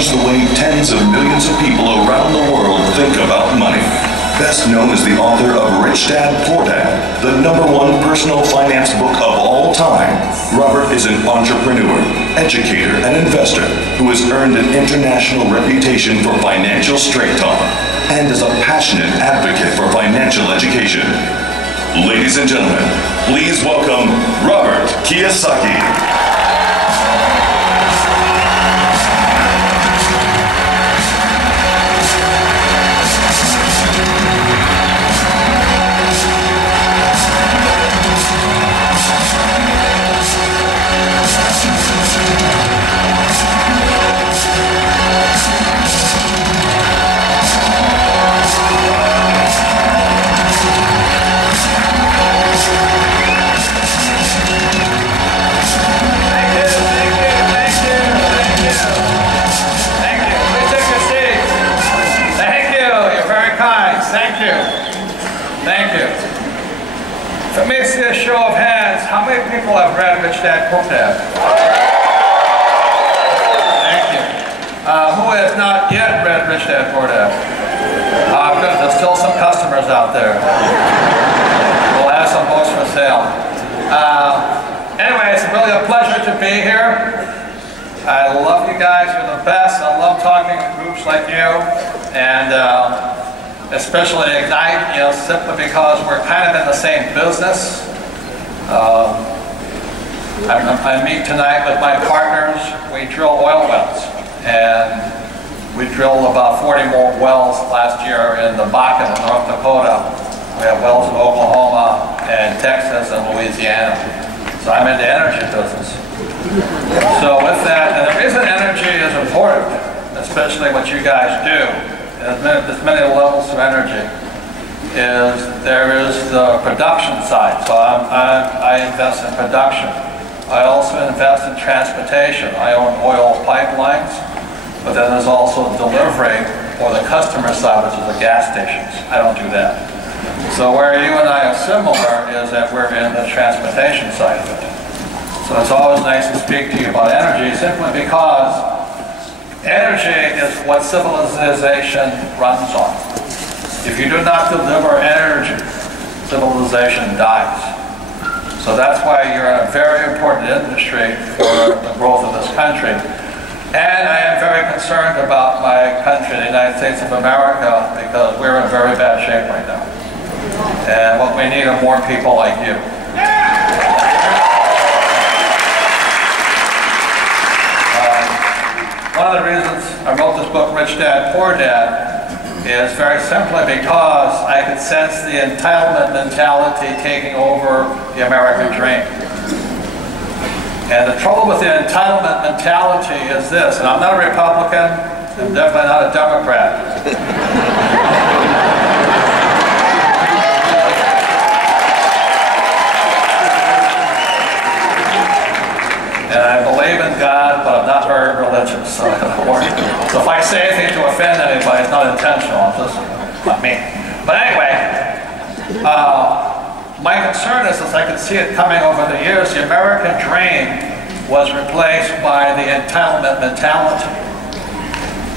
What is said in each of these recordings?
The way tens of millions of people around the world think about money. Best known as the author of Rich Dad, Poor Dad, the #1 personal finance book of all time, Robert is an entrepreneur, educator, and investor who has earned an international reputation for financial straight talk and is a passionate advocate for financial education. Ladies and gentlemen, please welcome Robert Kiyosaki. Thank you. Let me see a show of hands. How many people have read Rich Dad, Poor Dad? Thank you. Who has not yet read Rich Dad, Poor Dad? Good. There's still some customers out there. We'll have some books for sale. Anyway, it's really a pleasure to be here. I love you guys. You're the best. I love talking to groups like you. And especially Ignite, simply because we're kind of in the same business. I meet tonight with my partners. We drill oil wells, and we drilled about 40 more wells last year in the Bakken in North Dakota. We have wells in Oklahoma and Texas and Louisiana. So I'm in the energy business. So with that, and the reason energy is important, especially what you guys do, there's many levels of energy, is there is the production side. So I invest in production. I also invest in transportation. I own oil pipelines, but then there's also delivery or the customer side, which is the gas stations. I don't do that. So where you and I are similar is that we're in the transportation side of it. So it's always nice to speak to you about energy, simply because energy is what civilization runs on. If you do not deliver energy, civilization dies. So that's why you're in a very important industry for the growth of this country. And I am very concerned about my country, the United States of America, because we're in very bad shape right now. And what we need are more people like you. One of the reasons I wrote this book, Rich Dad, Poor Dad, is very simply because I could sense the entitlement mentality taking over the American dream. And the trouble with the entitlement mentality is this, and I'm not a Republican, I'm definitely not a Democrat. And I believe in God, but I'm not very religious, so if I say anything to offend anybody, it's not intentional, it's just not me. But anyway, my concern is, as I can see it coming over the years, the American dream was replaced by the entitlement mentality.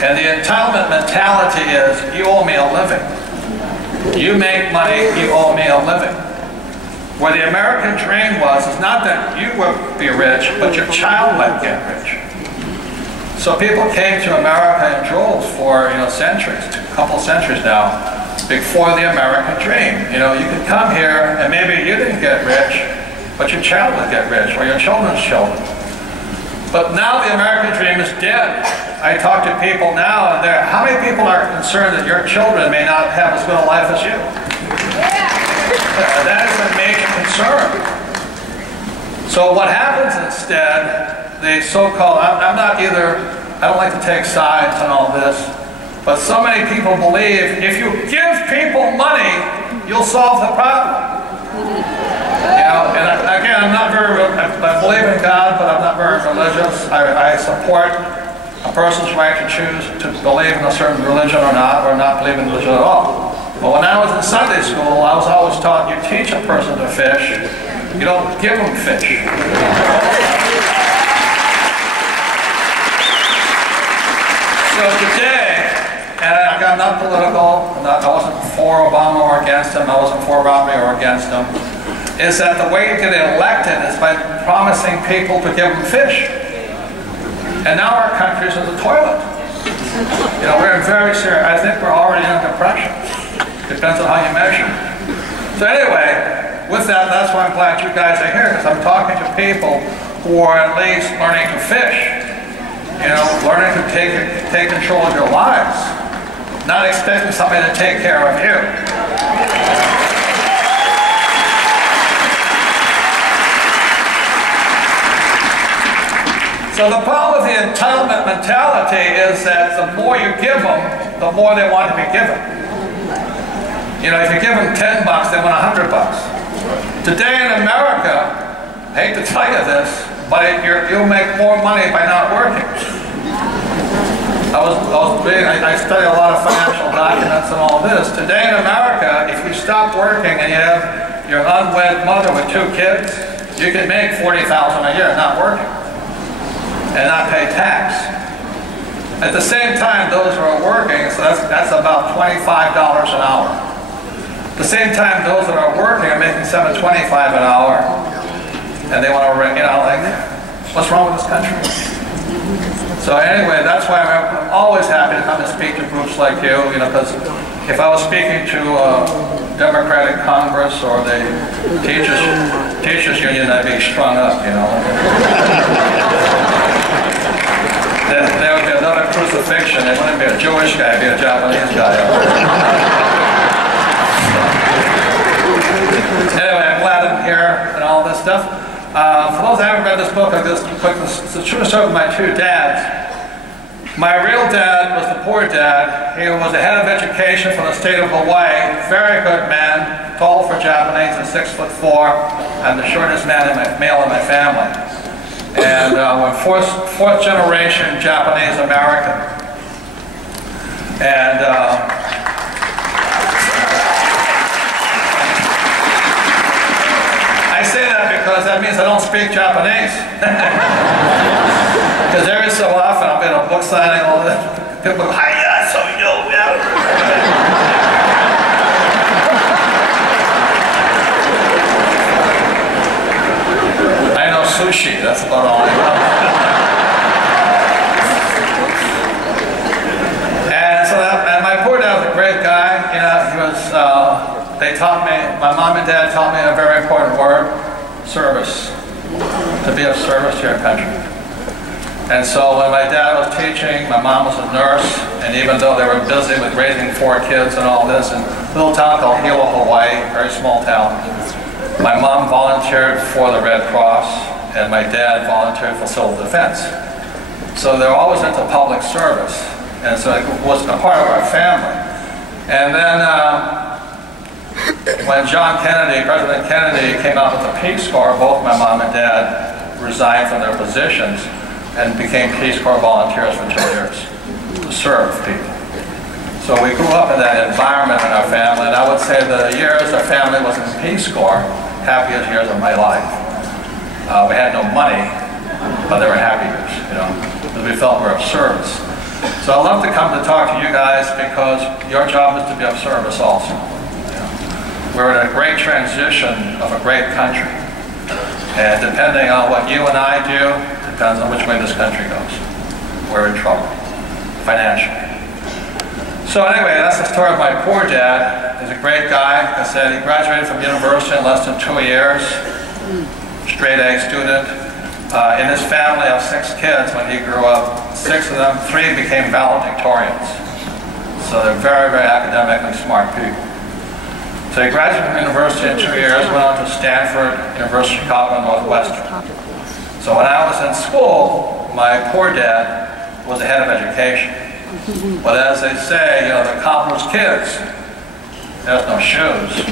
And the entitlement mentality is, you owe me a living. You make money, you owe me a living. Where the American dream was, is not that you would be rich, but your child might get rich. So people came to America in droves for centuries, a couple centuries now, before the American dream. You could come here and maybe you didn't get rich, but your child would get rich, or your children's children. But now the American dream is dead. I talk to people now, and how many people are concerned that your children may not have as good a life as you? That is a major concern. So what happens instead, the so-called, I don't like to take sides on all this, but so many people believe if you give people money, you'll solve the problem. And again, I believe in God, but I'm not very religious. I support a person's right to choose to believe in a certain religion or not believe in religion at all. But when I was in Sunday school, I was always taught you teach a person to fish, you don't give them fish. And I believe in God, but I'm not very religious. I support a person's right to choose to believe in a certain religion or not believe in religion at all. But when I was in Sunday school, I was always taught you teach a person to fish, you don't give them fish. So today, and I got not political, I wasn't for Obama or against him, I wasn't for Romney or against him, is that the way you get elected is by promising people to give them fish. And now our country's in the toilet. You know, we're very serious. I think we're already in a depression. Depends on how you measure. So anyway, with that, that's why I'm glad you guys are here, because I'm talking to people who are at least learning to fish. You know, learning to take control of your lives. Not expecting somebody to take care of you. So the problem with the entitlement mentality is that the more you give them, the more they want to be given. You know, if you give them $10, they want $100. Today in America, I hate to tell you this, but you'll make more money by not working. I study a lot of financial documents and all this. Today in America, if you stop working and you have your unwed mother with 2 kids, you can make $40,000 a year not working and not pay tax. At the same time, those who are working, so that's about $25 an hour. At the same time, those that are working are making $7.25 an hour, and they want to, you know, like, what's wrong with this country? So anyway, that's why I'm always happy to come and speak to groups like you, you know, because if I was speaking to Democratic Congress or the teachers union, I'd be strung up, you know. There would be another crucifixion. It wouldn't be a Jewish guy, it'd be a Japanese guy. Anyway, I'm glad I'm here and all this stuff. For those that haven't read this book, I'll just quick, it's the true story of my 2 dads. My real dad was the poor dad. He was the head of education for the state of Hawaii. Very good man, tall for Japanese and 6'4", and the shortest male in my family. And we're fourth generation Japanese American. And I say that because that means I don't speak Japanese. Because every so often I'll be at a book signing and all that. People go, "Hiya, so you know." I know sushi, that's about all I know. And my poor dad was a great guy. You know, he was, they taught me, my mom and dad taught me a very important word, service. To be of service to your country. And so when my dad was teaching, my mom was a nurse, and even though they were busy with raising 4 kids and all this, in a little town called Hilo, Hawaii, very small town, my mom volunteered for the Red Cross, and my dad volunteered for civil defense. So they're always into public service, and so it was a part of our family. And then when President Kennedy came out with the Peace Corps, both my mom and dad resigned from their positions and became Peace Corps volunteers for 2 years to serve people. So we grew up in that environment in our family, and I would say the years our family was in the Peace Corps, happiest years of my life. We had no money, but they were happy years, you know, because we felt we were of service. So I love to come to talk to you guys because your job is to be of service also. You know, we're in a great transition of a great country, and depending on what you and I do, depends on which way this country goes. We're in trouble, financially. So anyway, that's the story of my poor dad. He's a great guy. Like I said, he graduated from university in less than 2 years. Straight A student. In his family of 6 kids, when he grew up, 6 of them, 3 became valedictorians. So they're very, very academically smart people. So he graduated from university in 2 years, went on to Stanford, University of Chicago, Northwestern. So when I was in school, my poor dad was the head of education. But as they say, you know, the cobbler's kids, there's no shoes.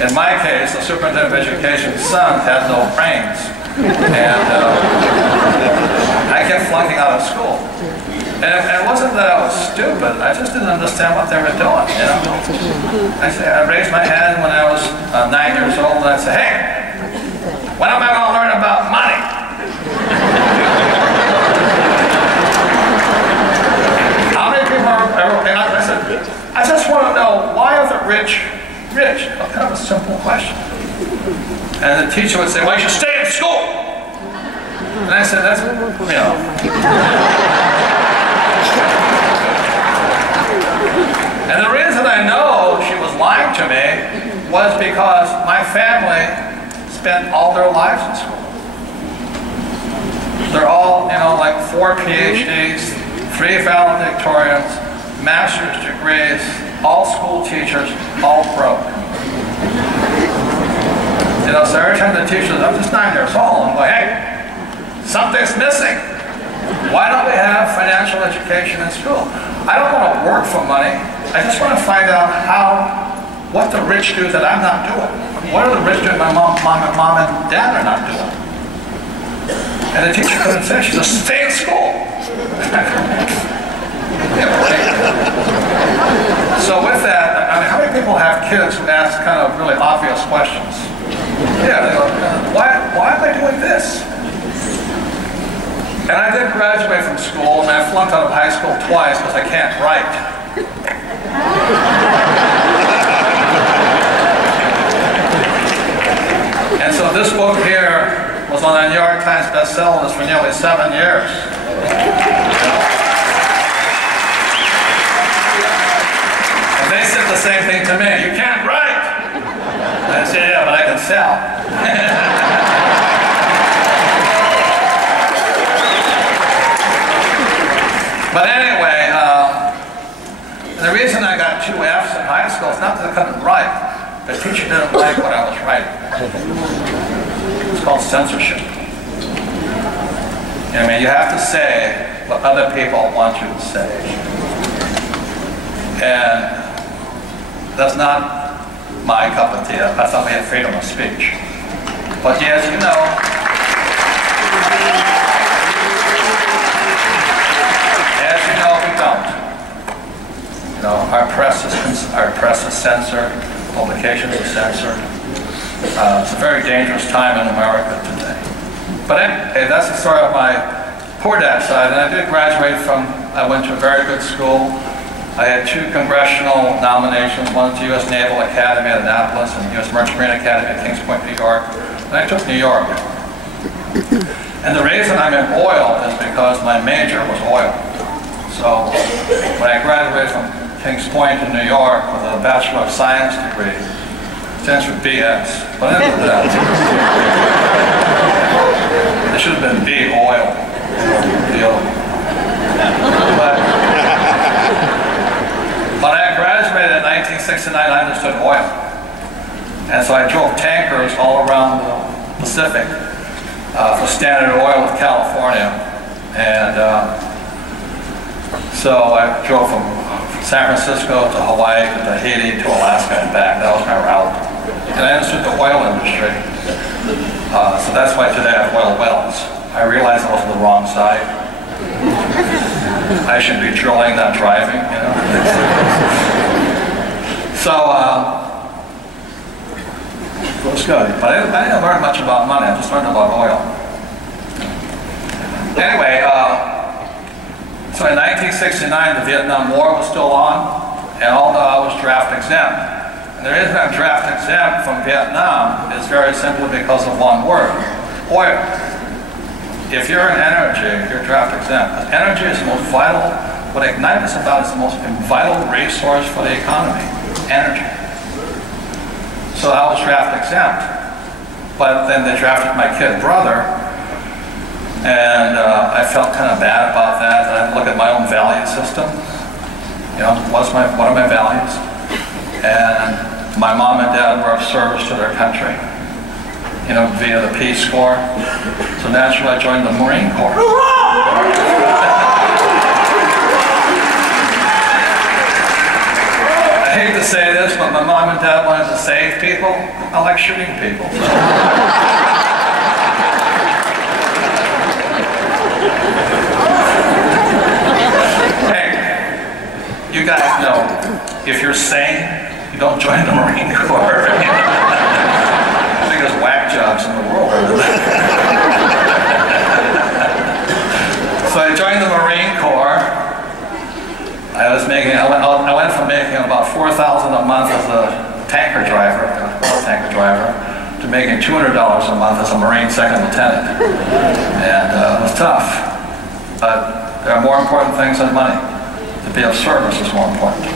In my case, the superintendent of education's son had no brains. And I kept flunking out of school. And it wasn't that I was stupid, I just didn't understand what they were doing, you know. I raised my hand when I was 9 years old, and I said, "Hey, when am I going to learn about money?" And the teacher would say, well, you should stay in school. And I said, that's, you know. And the reason I know she was lying to me was because my family spent all their lives in school. They're all, you know, like 4 PhDs, 3 valedictorians, master's degrees, all school teachers, all broke. You know, so every time the teacher says, I'm just 9 years old, I'm like, hey, something's missing. Why don't we have financial education in school? I don't want to work for money. I just want to find out what the rich do that I'm not doing. What are the rich doing my mom and dad are not doing? And the teacher couldn't say, she said, stay in school. Yeah, right. So with that, I mean, how many people have kids who ask kind of really obvious questions? Yeah, they go, why am I doing this? And I did graduate from school, and I flunked out of high school twice because I can't write. And so this book here was on the New York Times bestseller list for nearly 7 years. And they said the same thing to me, you can't write. I said, yeah, but I can sell. But anyway, the reason I got 2 F's in high school is not that I couldn't write. The teacher didn't like what I was writing. It's called censorship. I mean, you have to say what other people want you to say. And that's not my cup of tea. I thought we had freedom of speech. But yes, you know, we don't. You know, our press is censored, publications are censored. It's a very dangerous time in America today. But anyway, that's the story of my poor dad's side. And I did graduate I went to a very good school. I had 2 congressional nominations, one to U.S. Naval Academy at Annapolis and U.S. Merchant Marine Academy at Kings Point, New York. And I took New York. And the reason I'm in oil is because my major was oil. So when I graduated from Kings Point in New York with a Bachelor of Science degree, it stands for BS. But anyway, it should have been B, oil. When I graduated in 1969, I understood oil. And so I drove tankers all around the Pacific for Standard Oil of California. And so I drove from San Francisco to Hawaii to Tahiti to Alaska and back. That was my route. And I understood the oil industry. So that's why today I have oil wells. I realized I was on the wrong side. I should be drilling, not driving, you know. So, it was good. But I didn't learn much about money. I just learned about oil. Anyway, so in 1969, the Vietnam War was still on, and although I was draft exempt, and the reason I'm draft exempt from Vietnam is very simply because of one word, oil. If you're in energy, you're draft exempt. Energy is the most vital, what Ignite is about is the most vital resource for the economy, energy. So I was draft exempt, but then they drafted my kid brother, and I felt kind of bad about that. I look at my own value system. You know, what are my values? And my mom and dad were of service to their country, you know, via the Peace Corps. So naturally I joined the Marine Corps. I hate to say this, but my mom and dad wanted to save people. I like shooting people. So. You guys know, if you're sane, you don't join the Marine Corps. I think there's whack jobs in the world. So I joined the Marine Corps. I went from making about $4,000 a month as a tanker driver, oil tanker driver, to making $200 a month as a Marine second lieutenant. And it was tough. But there are more important things than money. To be of service is more important.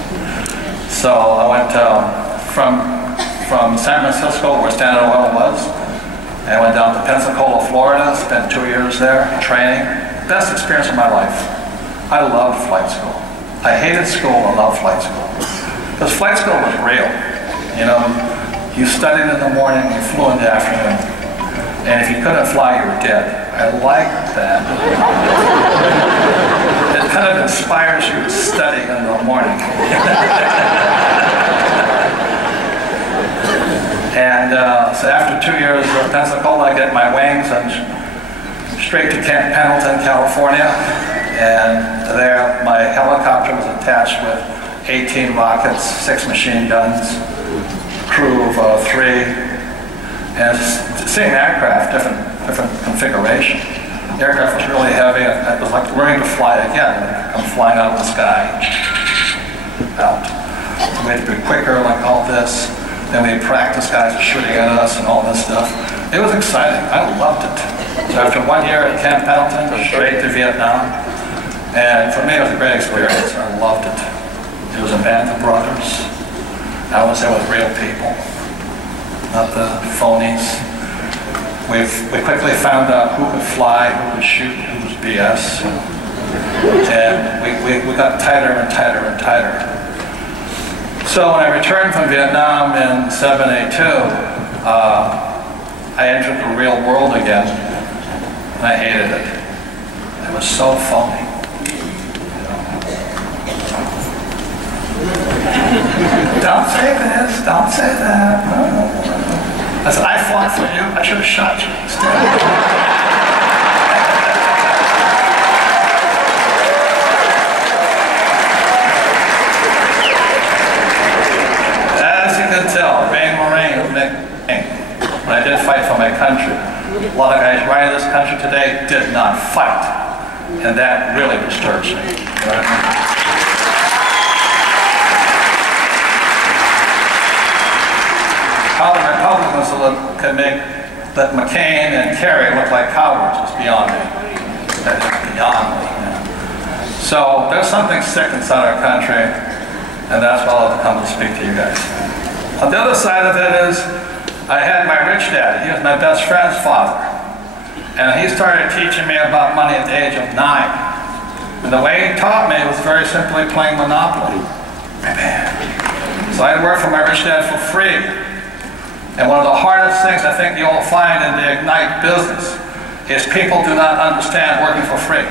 So I went from San Francisco, where Standard Oil was, and I went down to Pensacola, Florida, spent 2 years there training. Best experience of my life. I loved flight school. I hated school, I loved flight school. Because flight school was real. You know, you studied in the morning, you flew in the afternoon. And if you couldn't fly, you were dead. I liked that. It kind of inspires you to study in the morning. And so after 2 years of Pensacola, I get my wings and straight to Camp Pendleton, California. And there, my helicopter was attached with 18 rockets, 6 machine guns, crew of 3, and same aircraft, different configuration. The aircraft was really heavy. It was like learning to fly again. I'm flying out of the sky, out. So we had to be quicker, like all this. Then we had practice guys shooting at us and all this stuff. It was exciting. I loved it. So after 1 year at Camp Pendleton, straight to Vietnam. And for me, it was a great experience. I loved it. It was a band of brothers. I was there with real people, not the phonies. We quickly found out who could fly, who could shoot, who was BS. And we got tighter and tighter and tighter. So when I returned from Vietnam in 1972, I entered the real world again, and I hated it. It was so phony. Don't say this, don't say that. I said, I fought for you, I should have shot you instead. As you can tell, being Marine was big thing. When I did fight for my country, a lot of guys right in this country today did not fight. And that really disturbs me. You know what I mean? How the Republicans could make that McCain and Kerry look like cowards is beyond me. That is beyond me. So there's something sick inside our country, and that's why I'll come to speak to you guys. On the other side of it is, I had my rich dad. He was my best friend's father. And he started teaching me about money at the age of 9. And the way he taught me was very simply playing Monopoly. So I'd work for my rich dad for free. And one of the hardest things I think you'll find in the Ignite business is people do not understand working for free.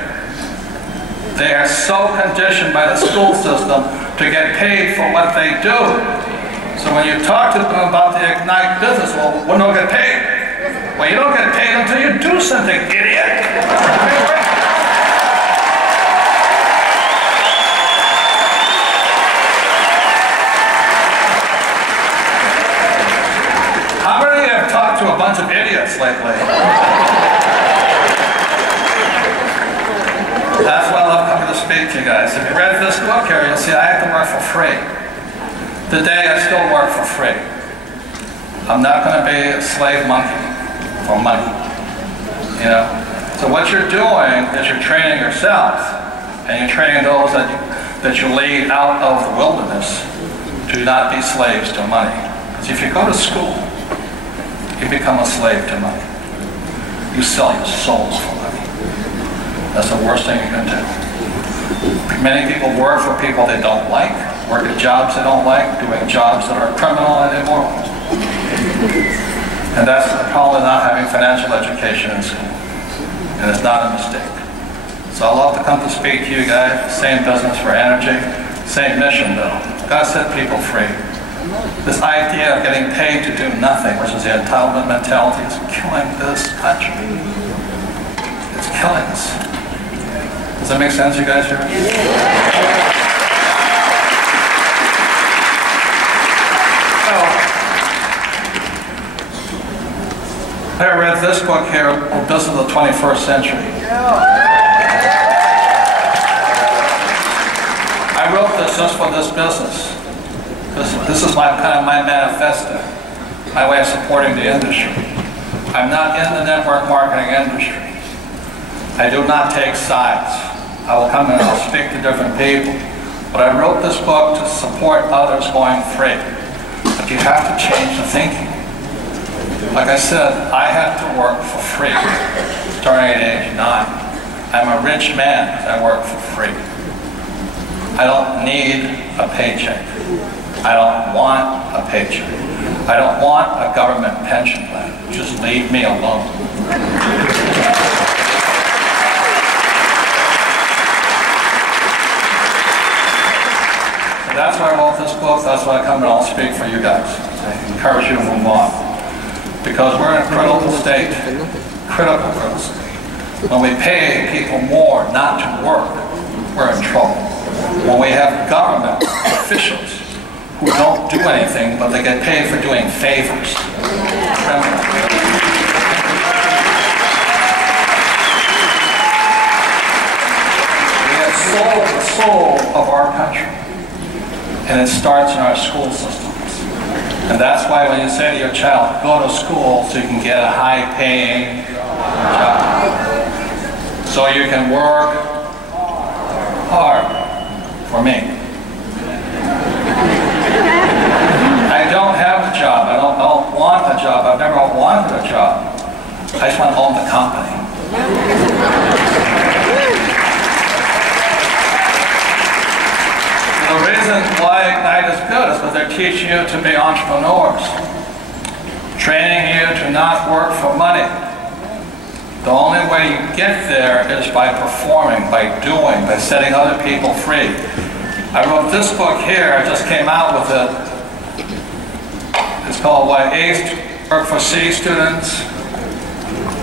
They are so conditioned by the school system to get paid for what they do. So when you talk to them about the Ignite business, well, when do I get paid? Well, you don't get paid until you do something, idiot. How many have talked to a bunch of idiots lately? That's why I love coming to speak to you guys. If you read this book here, you'll see I have to work for free. Today, I still work for free. I'm not going to be a slave monkey for money. You know? So what you're doing is you're training yourself, and you're training those that you lead out of the wilderness to not be slaves to money. Because if you go to school, you become a slave to money. You sell your soul for money. That's the worst thing you can do. Many people work for people they don't like, work at jobs they don't like, doing jobs that are criminal and immoral. And that's probably not having financial education in school. And it's not a mistake. So I love to come to speak to you guys. Same business for energy, same mission though. God set people free. This idea of getting paid to do nothing, which is the entitlement mentality, is killing this country. It's killing us. Does that make sense, you guys here? So, I read this book here, This is the 21st Century. I wrote this just for this business. This is my kind of my manifesto. my way of supporting the industry. I'm not in the network marketing industry. I do not take sides. I will come and I'll speak to different people. But I wrote this book to support others going free. But you have to change the thinking. Like I said, I had to work for free starting at age 9. I'm a rich man because I work for free. I don't need a paycheck. I don't want a paycheck. I don't want a government pension plan. Just leave me alone. So that's why I wrote this book. That's why I come and I'll speak for you guys. I encourage you to move on. Because we're in a critical state. Critical state. When we pay people more not to work, we're in trouble. When we have government officials who don't do anything, but they get paid for doing favors. We have sold the soul of our country, and it starts in our school systems. And that's why when you say to your child, go to school so you can get a high-paying job, so you can work hard for me. I don't have a job. I don't want a job. I've never wanted a job. I just want to own the company. The reason why Ignite is good is because they're teaching you to be entrepreneurs, training you to not work for money. The only way you get there is by performing, by doing, by setting other people free. I wrote this book here. I just came out with it. It's called Why A Work for C Students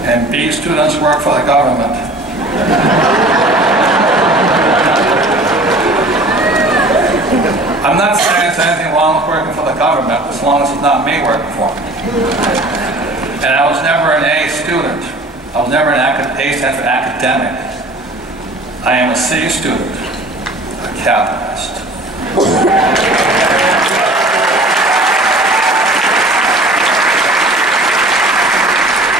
and B Students Work for the Government. I'm not saying there's anything wrong with working for the government as long as it's not me working for them. And I was never an A student. I was never an A stands for academic. I am a C student, a capitalist.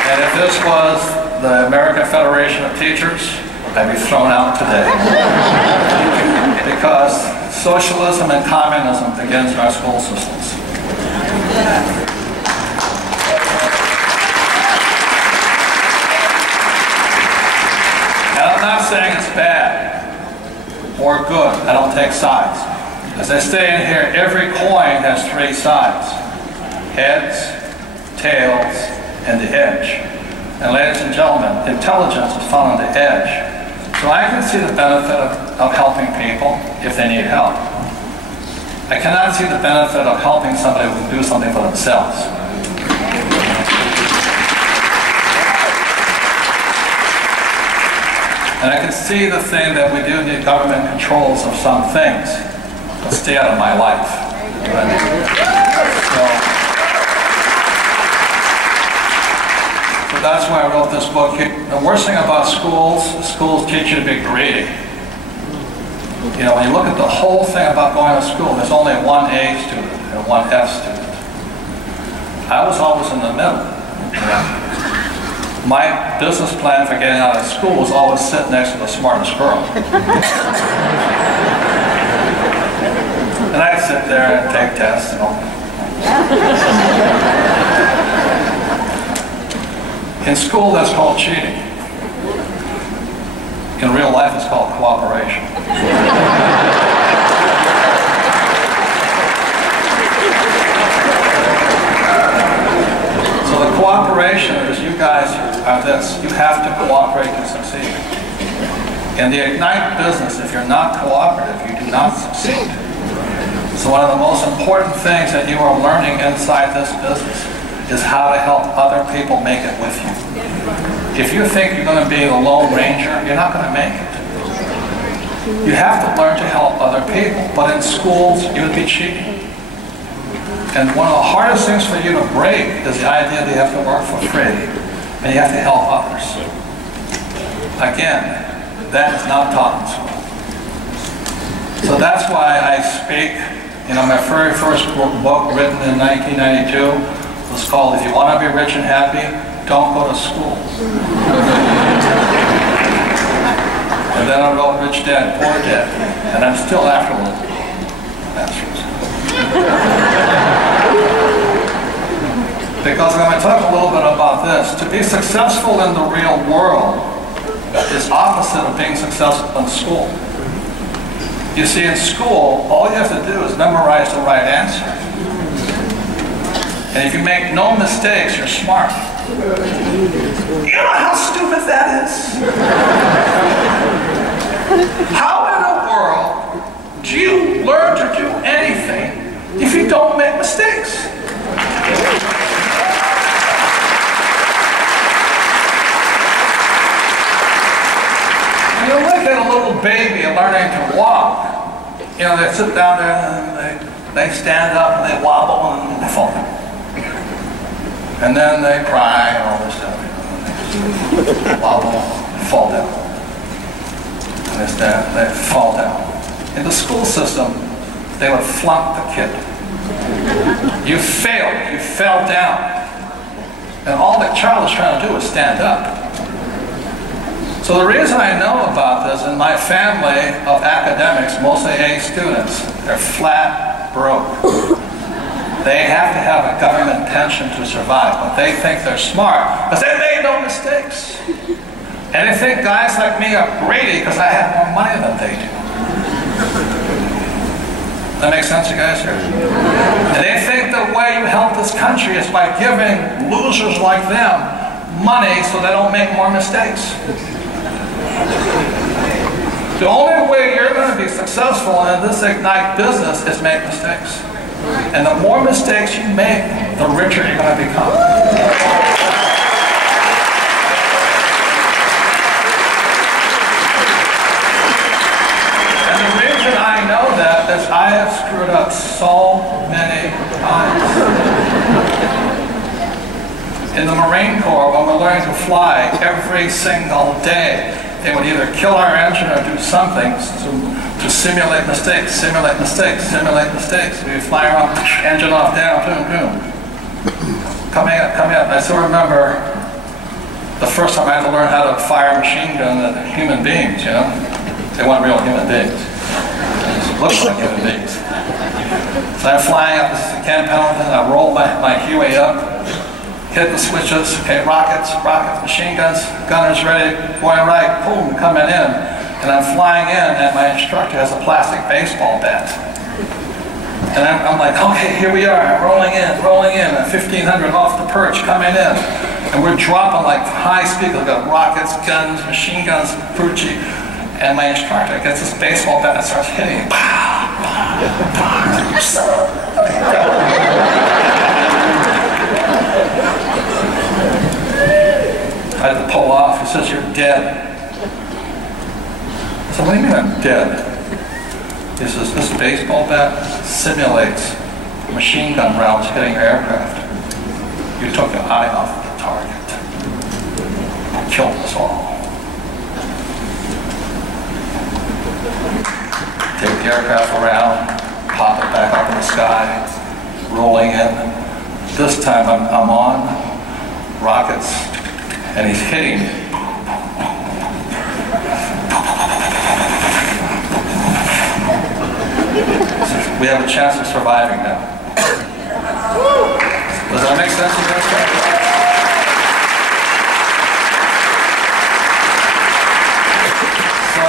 And if this was the American Federation of Teachers, I'd be thrown out today. Because socialism and communism begins in our school systems. And I'm not saying it's bad or good. I don't take sides. As I say in here, every coin has 3 sides. Heads, tails, and the edge. And ladies and gentlemen, intelligence is found on the edge. So I can see the benefit of helping people if they need help. I cannot see the benefit of helping somebody who can do something for themselves. And I can see the thing that we do need government controls of some things. But stay out of my life. So that's why I wrote this book. The worst thing about schools teach you to be greedy. You know, when you look at the whole thing about going to school, there's only one A student and one F student. I was always in the middle. My business plan for getting out of school was always sit next to the smartest girl. And I'd sit there and take tests and all. In school, that's called cheating. In real life, it's called cooperation. So the cooperation is you guys are this. You have to cooperate to succeed. In the Ignite business, if you're not cooperative, you do not succeed. So one of the most important things that you are learning inside this business is how to help other people make it with you. If you think you're going to be the Lone Ranger, you're not going to make it. You have to learn to help other people, but in schools, you would be cheating. And one of the hardest things for you to break is the idea that you have to work for free, and you have to help others. Again, that is not taught in school. So that's why I speak, you know, my very first book written in 1992 was It's called, If You Want to Be Rich and Happy, Don't Go to School. And then I wrote Rich Dad, Poor Dad, and I'm still after the masters. Because I'm going to talk a little bit about this. To be successful in the real world is opposite of being successful in school. You see, in school, all you have to do is memorize the right answer. And if you make no mistakes, you're smart. You know how stupid that is? How in the world do you learn to do anything if you don't make mistakes? You look at a little baby learning to walk. You know, they sit down there and they stand up and they wobble and they fall down. And then they cry and all this stuff. They wobble, fall down. And they stand, they fall down. In the school system, they would flunk the kid. You failed, you fell down. And all the child is trying to do is stand up. So the reason I know about this, in my family of academics, mostly A students, they're flat broke. They have to have a government pension to survive, but they think they're smart because they made no mistakes. And they think guys like me are greedy because I have more money than they do. That makes sense, you guys? And they think the way you help this country is by giving losers like them money so they don't make more mistakes. The only way you're going to be successful in this Ignite business is make mistakes. And the more mistakes you make, the richer you're going to become. And the reason I know that is I have screwed up so many times. In the Marine Corps, when we're learning to fly every single day, they would either kill our engine or do something to simulate mistakes, simulate mistakes, simulate mistakes. We would fly around, engine off, down, boom, boom. Coming up, coming up. I still remember the first time I had to learn how to fire a machine gun at human beings, you know? They weren't real human beings. They looked like human beings. So I'm flying up, this is the Camp Pendleton, I roll my Huey up, hit the switches, okay, rockets, machine guns, gunners ready, going right, boom, coming in. And I'm flying in, and my instructor has a plastic baseball bat. And I'm like, okay, here we are, rolling in, at 1500 off the perch, coming in. And we're dropping like high speed, we've got rockets, guns, machine guns, Pucci. And my instructor gets this baseball bat and starts hitting it. I had to pull off. He says, you're dead. I said, what do you mean I'm dead? He says, this baseball bat simulates machine gun rounds hitting your aircraft. You took your eye off the target. Killed us all. Take the aircraft around, pop it back up in the sky, rolling in. This time I'm on rockets, and he's hitting me. We have a chance of surviving now. Does that make sense to you guys? So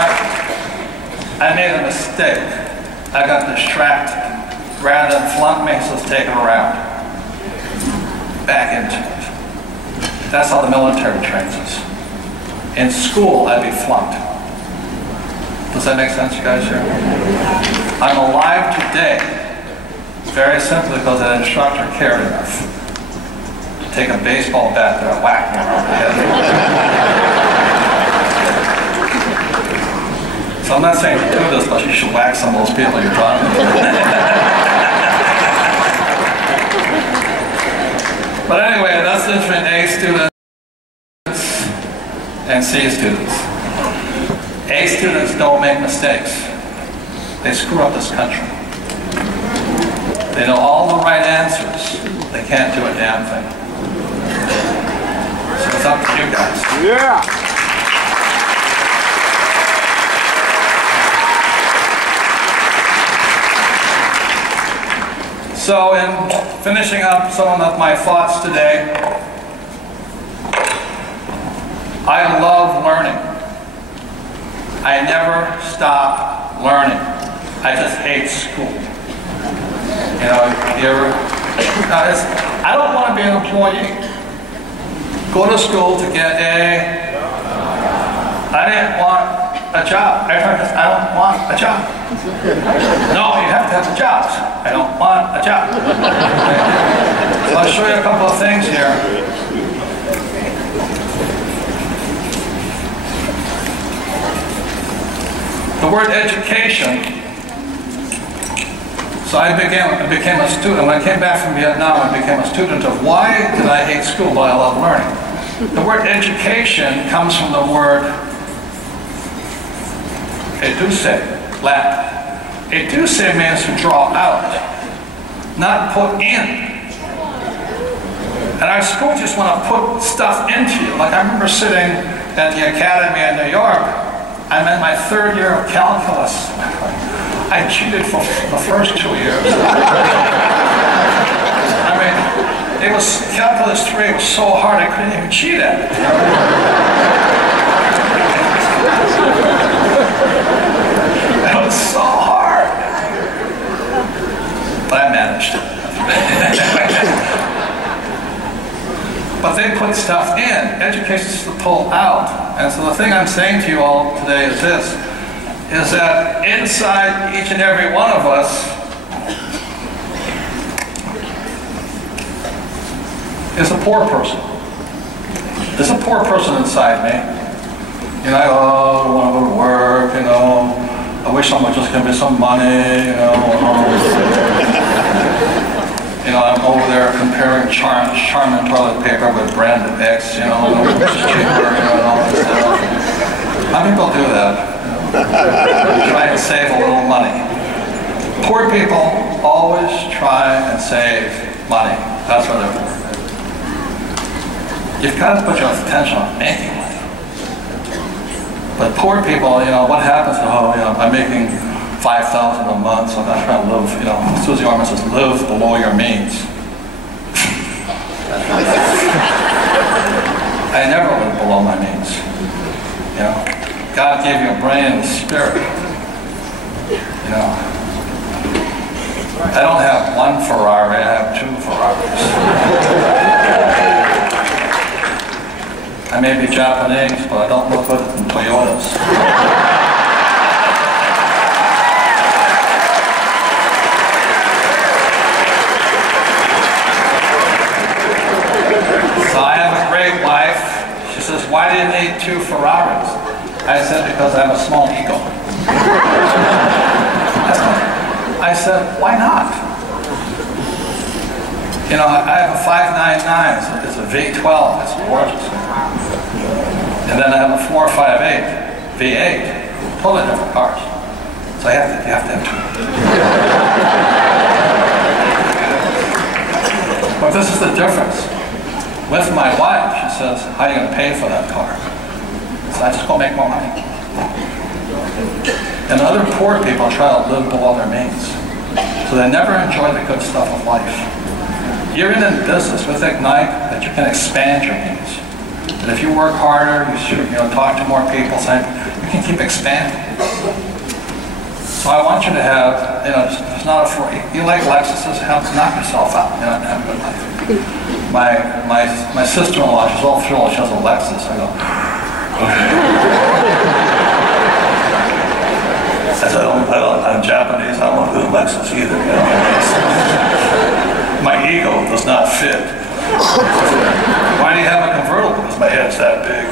I made a mistake. I got distracted. Rather than flunk me, so let's take it around. Back into it. That's how the military trains us. In school, I'd be flunked. Does that make sense, you guys here? I'm alive today, very simply because that instructor cared enough to take a baseball bat and whack me around the head. So I'm not saying to do this, but you should whack some of those people you're talking to. But anyway, that's the difference between A students and C students. A students don't make mistakes. They screw up this country. They know all the right answers. they can't do a damn thing. So it's up to you guys. Yeah. So in finishing up some of my thoughts today, I love learning. I never stop learning. I just hate school. You know, I don't want to be an employee. Go to school to get I didn't want a job. I don't want a job. No, you have to have the jobs. I don't want a job. So I'll show you a couple of things here. The word education. So I became a student. When I came back from Vietnam, I became a student of why did I hate school, but I love learning. The word education comes from the word educe, Latin. Educe means to draw out, not put in. And our school just want to put stuff into you. Like I remember sitting at the academy in New York. I'm in my 3rd year of calculus. I cheated for the first 2 years. I mean, it was calculus 3 was so hard I couldn't even cheat at it. It was so hard. But I managed it. But they put stuff in. Education is to pull out. And so the thing I'm saying to you all today is this, is that inside each and every one of us is a poor person. There's a poor person inside me. You know, I want to go to work, you know, I wish someone just give me some money, you know. You know, I'm over there comparing Charmin toilet paper with branded X, you know, which is cheaper, you know, and all that stuff. How many people do that? Try and save a little money. Poor people always try and save money. That's what they're for. You've got to put your attention on making money. But poor people, you know, what happens? Oh, you know, I'm making $5,000 a month, so I'm not trying to live, you know, Susie Orman says, live below your means. I never live below my means. You know, God gave you a brain and a spirit. You know, I don't have one Ferrari, I have 2 Ferraris. I may be Japanese, but I don't look good in Toyotas. So I have a great wife. She says, why do you need 2 Ferraris? I said, because I have a small ego. I said, why not? You know, I have a 599, it's a V12, it's gorgeous. And then I have a 458 V8, totally different cars. So you have to have 2. But this is the difference. With my wife, she says, how are you going to pay for that car? So I just go make more money. And other poor people try to live below their means. So they never enjoy the good stuff of life. You're in business with Ignite that you can expand your means. And if you work harder, you should, you know, talk to more people, you can keep expanding. So I want you to have, you know, it's not you like Lexuses, knock yourself out, you know, and have a good life. My sister-in-law, she's all thrilled, she has a Lexus. I go, okay. I said, I'm Japanese, I don't want to do a Lexus either, you know. My ego does not fit. Why do you have a convertible? Because my head's that big.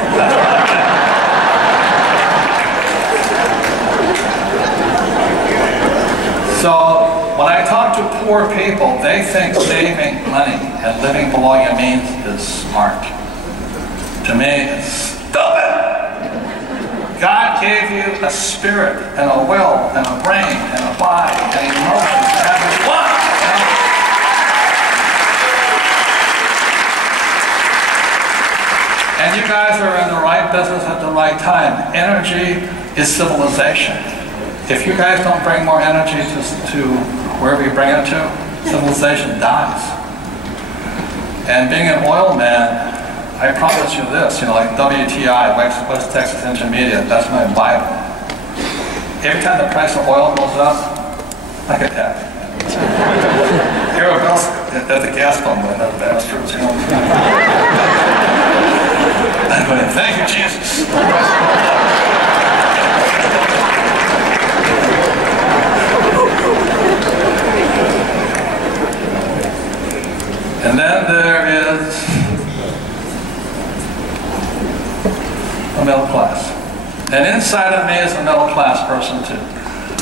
So when I talk to poor people, they think saving money and living below your means is smart. To me, it's stupid. God gave you a spirit and a will and a brain and a body and emotions and have what you want. And you guys are in the right business at the right time. Energy is civilization. If you guys don't bring more energy to wherever you bring it to, civilization dies. And being an oil man, I promise you this, you know, like WTI, West Texas Intermediate, that's my Bible. Every time the price of oil goes up, I get happy. Everyone else at the gas pump, that's bastards, you know. I'm going, thank you, Jesus. And then there is a middle class. And inside of me is a middle class person too.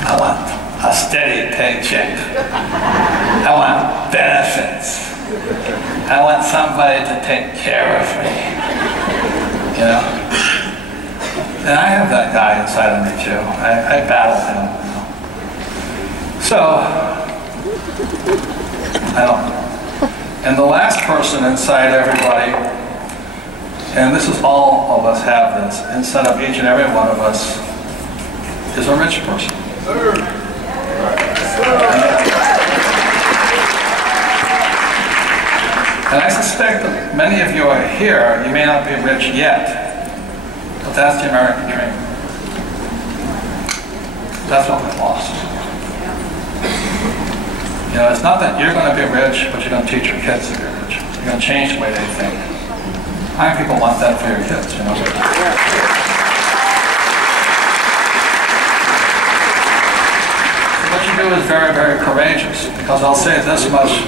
I want a steady paycheck. I want benefits. I want somebody to take care of me. You know? And I have that guy inside of me too. I battle him. You know? So, I don't know. And the last person inside everybody, and this is all of us have this, inside of each and every one of us, is a rich person. And I suspect that many of you are here, you may not be rich yet, but that's the American dream. That's what we lost. You know, it's not that you're going to be rich, but you're going to teach your kids to be rich. You're going to change the way they think. How many people want that for your kids, you know? So what you do is very, very courageous, because I'll say this much.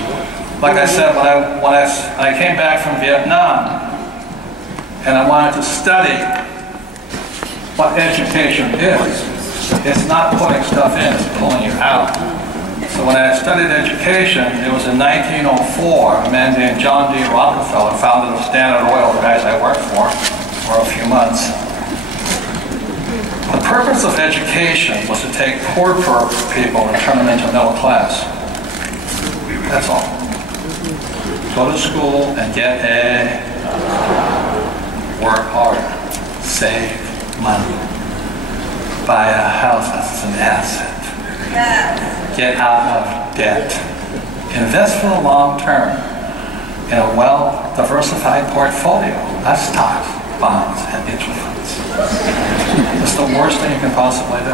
Like I said, when I came back from Vietnam, and I wanted to study what education is, it's not putting stuff in, it's pulling you out. So when I studied education, it was in 1904, a man named John D. Rockefeller, founder of Standard Oil, the guys I worked for a few months. The purpose of education was to take poor people and turn them into middle class. That's all. Go to school and get A, work hard, save money, buy a house that's an asset. Get out of debt. Invest for the long term in a well-diversified portfolio of stocks, bonds, and mutual funds. It's the worst thing you can possibly do.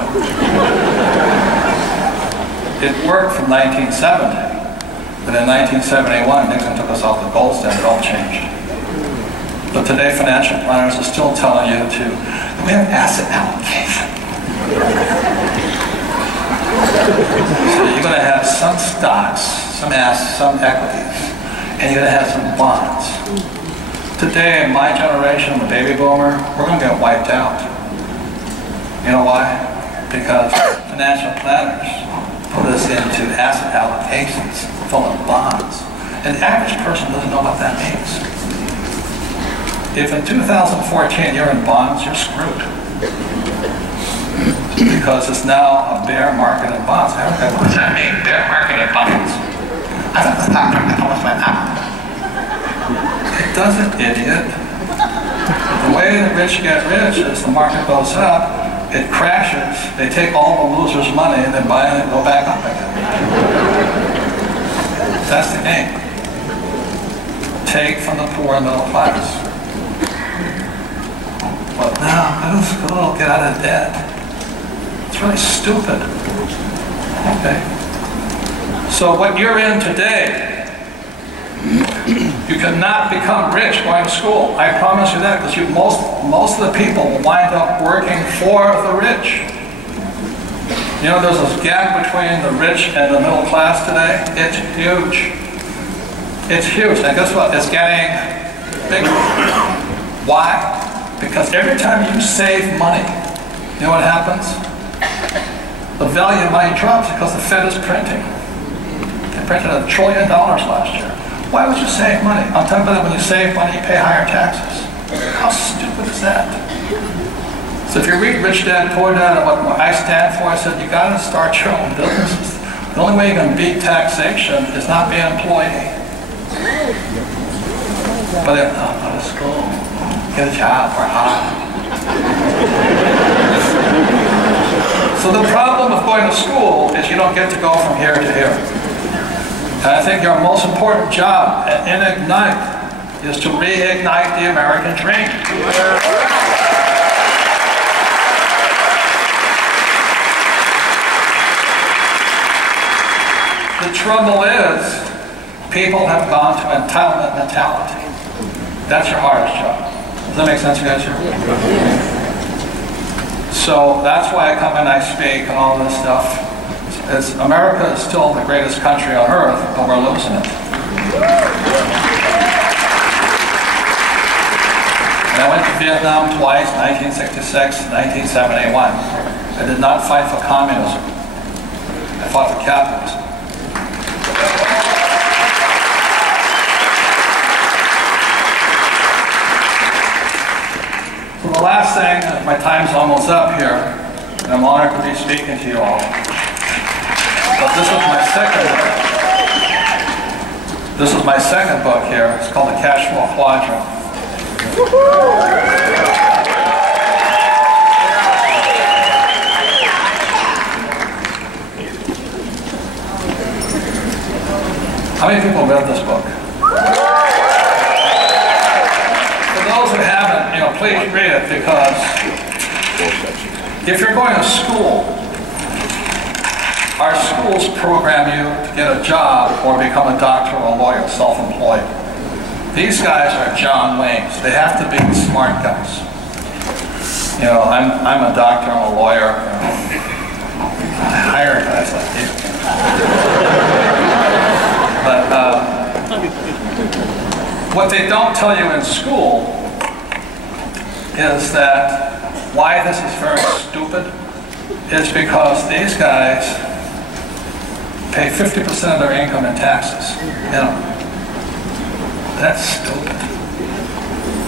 It worked from 1970, but in 1971, Nixon took us off the gold standard, it all changed. But today, financial planners are still telling you we have asset allocation. So you're going to have some stocks, some assets, some equities, and you're going to have some bonds. Today, in my generation, the baby boomer, we're going to get wiped out. You know why? Because financial planners put us into asset allocations full of bonds. And the average person doesn't know what that means. If in 2014 you're in bonds, you're screwed. Because it's now a bear market in bonds. What does that mean, bear market in bonds? I thought the stock market almost went up. It doesn't, idiot. The way the rich get rich is the market goes up, it crashes, they take all the losers' money and then buy it and go back up again. That's the game. Take from the poor and middle class. But now, go to school, get out of debt. It's really stupid. Okay. So what you're in today, you cannot become rich going to school. I promise you that, because most of the people wind up working for the rich. You know, there's this gap between the rich and the middle class today. It's huge. It's huge. And guess what? It's getting bigger. Why? Because every time you save money, you know what happens? The value of money drops because the Fed is printing. They printed $1 trillion last year. Why would you save money? On top of that, when you save money, you pay higher taxes. How stupid is that? So if you read Rich Dad, Poor Dad, and what I stand for, I said, you got to start your own businesses. The only way you can beat taxation is not be an employee. But go to school. Get a job, we're hot. So the problem with going to school is you don't get to go from here to here. And I think your most important job at Ignite is to reignite the American dream. The trouble is, people have gone to entitlement mentality. That's your hardest job. Does that make sense, you guys? So that's why I come and I speak and all this stuff. America is still the greatest country on earth, but we're losing it. And I went to Vietnam twice, 1966, 1971. I did not fight for communism. I fought for capitalism. So the last thing, my time's almost up here, and I'm honored to be speaking to you all. But this is my second book. This is my second book here. It's called the Cashflow Kvadrant. How many people read this book? For those who haven't, please read it, because if you're going to school, our schools program you to get a job or become a doctor or a lawyer, self-employed. These guys are John Waynes. They have to be smart guys. I'm a doctor, I'm a lawyer. I hire guys like you. But what they don't tell you in school is that why this is very stupid is because these guys pay 50% of their income in taxes. That's stupid.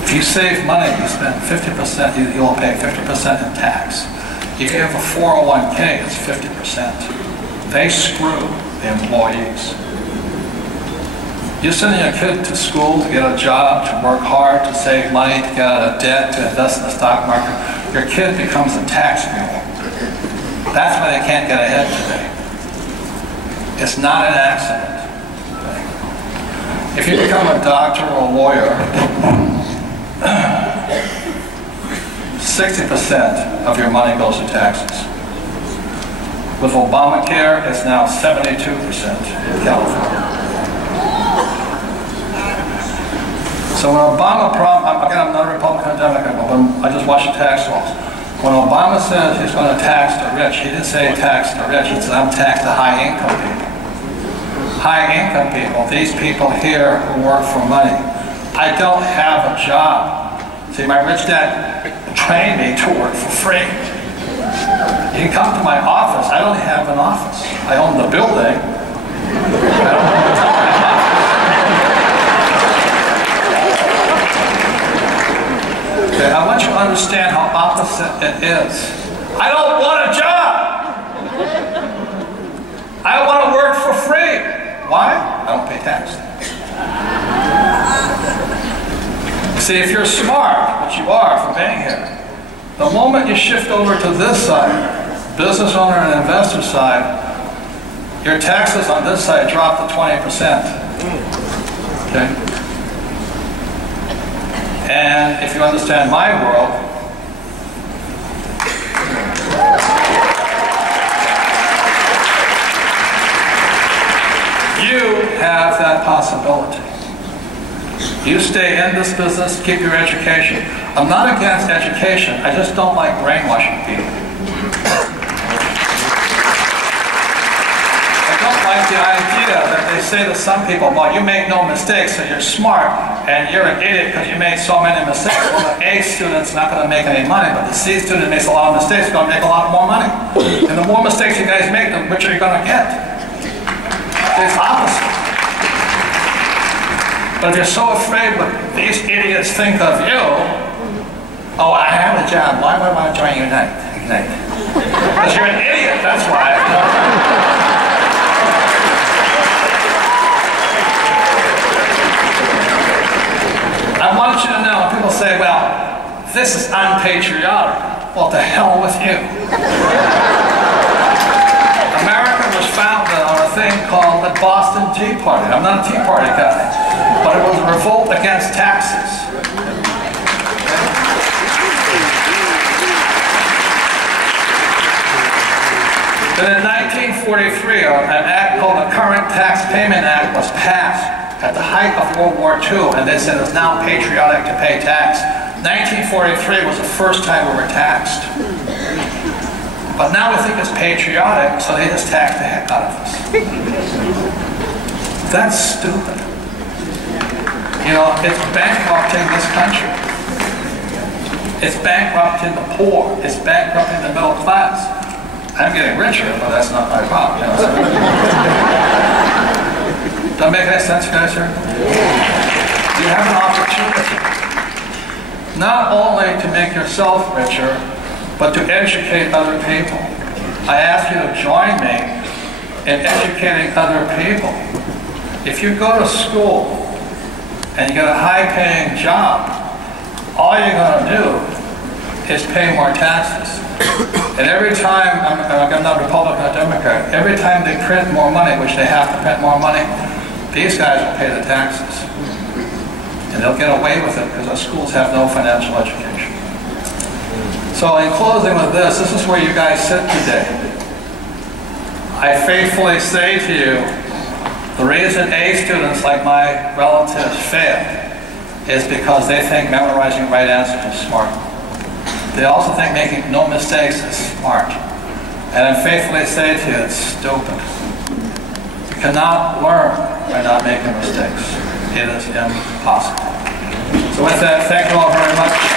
If you save money, you spend 50%, you'll pay 50% in tax. If you have a 401k, it's 50%. They screw the employees. You're sending your kid to school to get a job, to work hard, to save money, to get out of debt, to invest in the stock market. Your kid becomes a tax mule. That's why they can't get ahead today. It's not an accident. If you become a doctor or a lawyer, 60% of your money goes to taxes. With Obamacare, it's now 72% in California. So when Obama, again, I'm not a Republican, Democrat, but I just watch the tax laws. When Obama says he's going to tax the rich, he didn't say tax the rich, he said I'm taxing the high-income people. High-income people, these people here who work for money. I don't have a job. See, my rich dad trained me to work for free. You can come to my office. I don't have an office. I own the building. I don't own the time. Okay, I want you to understand how opposite it is. I don't want a job. I want to work for free. Why? I don't pay tax. See, if you're smart, which you are from being here, the moment you shift over to this side, business owner and investor side, your taxes on this side drop to 20%. Okay? And if you understand my world, you have that possibility. You stay in this business, keep your education. I'm not against education, I just don't like brainwashing people. I don't like the idea that they say to some people, well, you make no mistakes, so you're smart, and you're an idiot because you made so many mistakes. Well, the A student's not going to make any money, but the C student makes a lot of mistakes, is going to make a lot more money. And the more mistakes you guys make, the richer you're going to get. It's opposite. But if you're so afraid what these idiots think of you, oh, I have a job, why would I want to join Ignite? Because you're an idiot, that's why. I want you to know, people say, well, this is unpatriotic. Well, to hell with you. America was founded on a thing called the Boston Tea Party. I'm not a Tea Party guy, but it was a revolt against taxes. Then in 1943, an act called the Current Tax Payment Act was passed at the height of World War II, and they said it's now patriotic to pay tax. 1943 was the first time we were taxed. But now we think it's patriotic, so they just tax the heck out of us. That's stupid. You know, it's bankrupting this country. It's bankrupting the poor. It's bankrupting the middle class. I'm getting richer, but that's not my problem. You know? Does that make any sense, guys? Here? You have an opportunity not only to make yourself richer, but to educate other people. I ask you to join me in educating other people. If you go to school and you get a high-paying job, all you're going to do is pay more taxes. And every time, I'm not Republican or Democrat, every time they print more money, which they have to print more money, these guys will pay the taxes. And they'll get away with it because our schools have no financial education. So in closing with this is where you guys sit today. I faithfully say to you, the reason A students like my relatives fail is because they think memorizing right answers is smart. They also think making no mistakes is smart. And I faithfully say to you, it's stupid. You cannot learn by not making mistakes. It is impossible. So with that, thank you all very much.